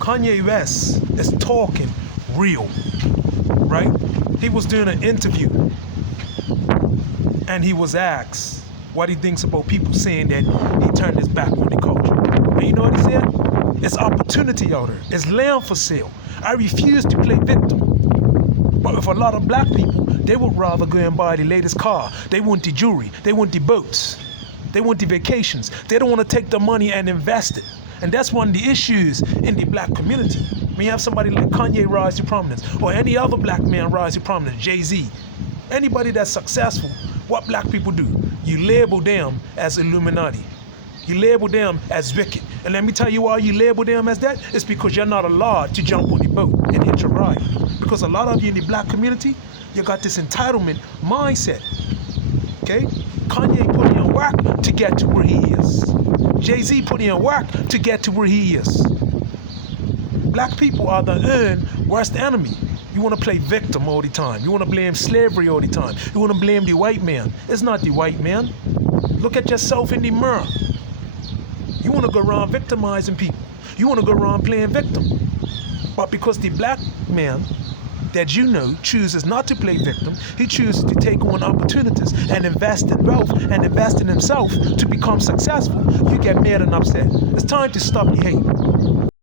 Kanye West is talking real, right? He was doing an interview and he was asked what he thinks about people saying that he turned his back on the culture. And you know what he said? It's opportunity out there. It's land for sale. I refuse to play victim. But with a lot of black people, they would rather go and buy the latest car. They want the jewelry. They want the boats. They want the vacations. They don't want to take the money and invest it. And that's one of the issues in the black community. When you have somebody like Kanye rise to prominence, or any other black man rise to prominence, Jay-Z, anybody that's successful, what black people do? You label them as Illuminati. You label them as wicked. And let me tell you why you label them as that. It's because you're not allowed to jump on the boat and hitch a ride. Because a lot of you in the black community, you got this entitlement mindset. Okay? Kanye put in work to get to where he is. Jay-Z put in work to get to where he is. Black people are the worst enemy. You want to play victim all the time. You want to blame slavery all the time. You want to blame the white man. It's not the white man. Look at yourself in the mirror. You want to go around victimizing people. You want to go around playing victim. But because the black man that you know chooses not to play victim, he chooses to take on opportunities and invest in wealth and invest in himself to become successful, you get mad and upset. It's time to stop the hate.